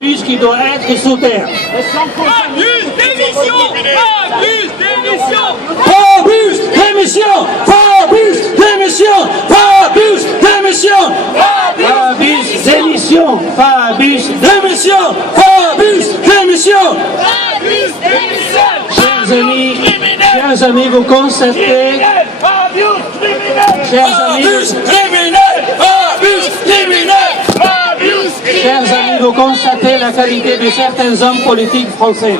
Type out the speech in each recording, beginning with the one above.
Qui doit être sous terre. Fabius, démission! Fabius, démission! Fabius, démission! Fabius, démission! Fabius, démission! Fabius, démission! Fabius, démission! Fabius, démission! Fabius, démission! Chers amis, vous constatez... Fabius, criminel! Fabius, criminel! Fabius, criminel! Chers amis, vous constatez la qualité de certains hommes politiques français.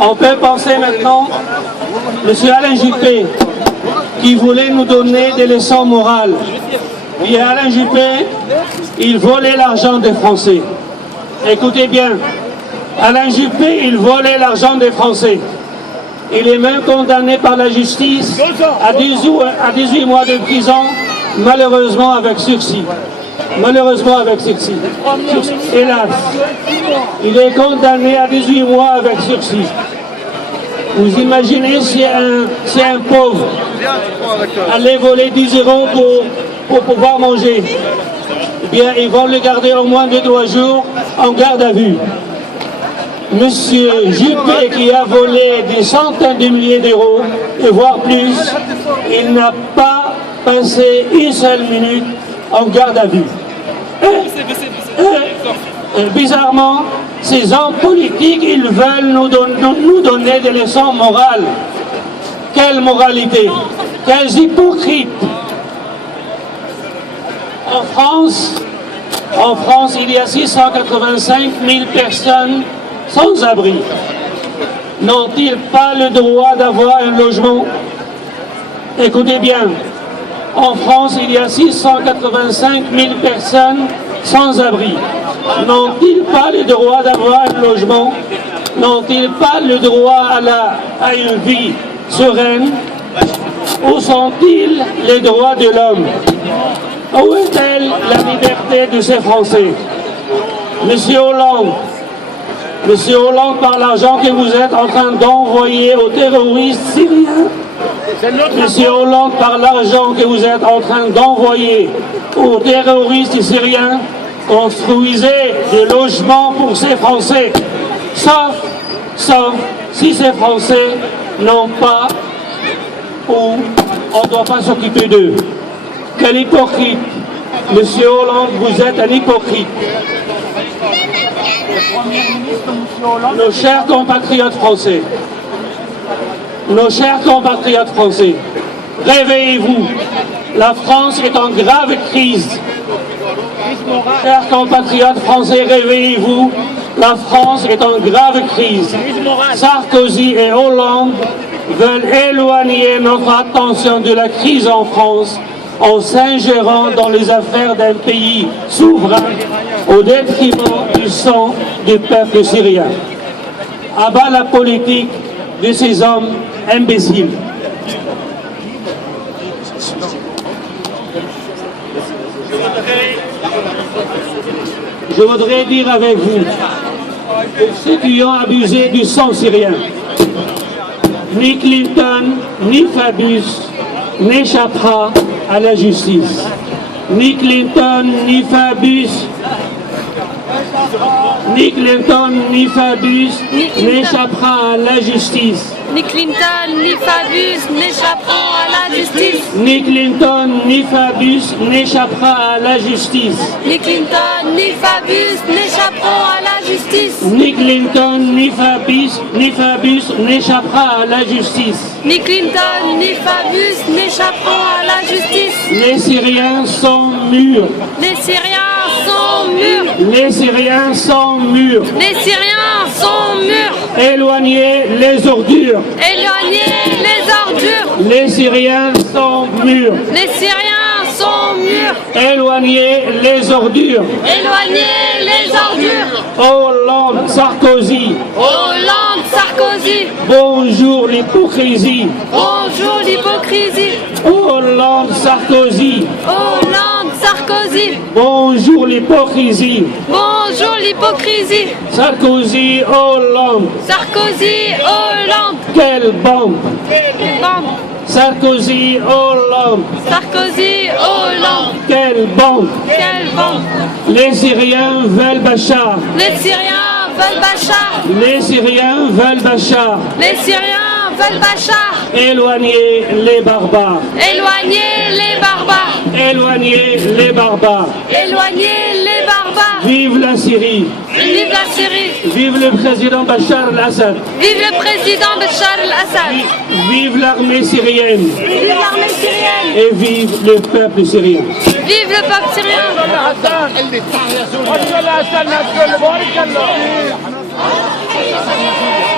On peut penser maintenant, M. Alain Juppé, qui voulait nous donner des leçons morales. Et Alain Juppé, il volait l'argent des Français. Écoutez bien, Alain Juppé, il volait l'argent des Français. Il est même condamné par la justice à 18 mois de prison, malheureusement avec sursis. Malheureusement avec sursis. Hélas. Il est condamné à 18 mois avec sursis. Vous imaginez si un pauvre allait voler 10 euros pour pouvoir manger. Eh bien, ils vont le garder au moins 2-3 jours en garde à vue. Monsieur Juppé, qui a volé des centaines de milliers d'euros, et voire plus, il n'a pas passé une seule minute en garde à vue. Bizarrement, ces hommes politiques, ils veulent nous donner des leçons morales. Quelle moralité? Quels hypocrites! En France, il y a 685 000 personnes sans abri. N'ont-ils pas le droit d'avoir un logement? Écoutez bien. En France, il y a 685 000 personnes sans abri. N'ont-ils pas le droit d'avoir un logement? N'ont-ils pas le droit à une vie sereine? Où sont-ils les droits de l'homme? Où est-elle la liberté de ces Français? Monsieur Hollande, par l'argent que vous êtes en train d'envoyer aux terroristes syriens, Monsieur Hollande, par l'argent que vous êtes en train d'envoyer aux terroristes syriens, construisez des logements pour ces Français. Sauf si ces Français n'ont pas ou on ne doit pas s'occuper d'eux. Quel hypocrite! Monsieur Hollande, vous êtes un hypocrite. Nos chers compatriotes français, réveillez-vous. La France est en grave crise. Chers compatriotes français, réveillez-vous. La France est en grave crise. Sarkozy et Hollande veulent éloigner notre attention de la crise en France en s'ingérant dans les affaires d'un pays souverain au détriment du sang du peuple syrien. À bas la politique de ces hommes imbéciles. Je voudrais dire avec vous que ceux qui ont abusé du sang syrien, ni Clinton, ni Fabius n'échappera à la justice. Ni Clinton, ni Fabius, n'échappera à la justice. Ni Clinton, ni Fabius n'échapperont à la justice. Ni Clinton, ni Fabius n'échappera à la justice. Ni Clinton, ni Fabius n'échapperont à la justice. Ni Clinton, ni Fabius n'échappera à la justice. Ni Clinton, ni Fabius n'échapperont à la justice. Les Syriens sont mûrs. Les Syriens sont mûrs. Les Syriens sont mûrs. Les Syriens sont mûrs. Éloignez les ordures. Éloignez les ordures. Les Syriens sont mûrs. Les Syriens sont mûrs. Éloignez les ordures. Éloignez les ordures. Hollande, Sarkozy. Hollande, Sarkozy. Bonjour l'hypocrisie. Bonjour l'hypocrisie. Hollande, Sarkozy. Hollande, Sarkozy. Bonjour l'hypocrisie. Bonjour l'hypocrisie. Sarkozy, Hollande. Sarkozy, Hollande. Quelle bande! Quelle bande. Sarkozy, Hollande. Sarkozy, Hollande. Quelle banque? Quelle banque? Les Syriens veulent Bachar. Les Syriens veulent Bachar. Les Syriens veulent Bachar. Les Syriens veulent Bachar. Éloignez les barbares. Éloignez les barbares. Éloignez les barbares. Éloignez les barbares. Vive la Syrie. Vive la Syrie. Vive le président Bachar al-Assad. Vive le président Bachar al-Assad. Vive l'armée syrienne. Vive l'armée syrienne. Et vive le peuple syrien. Vive le peuple syrien. حسن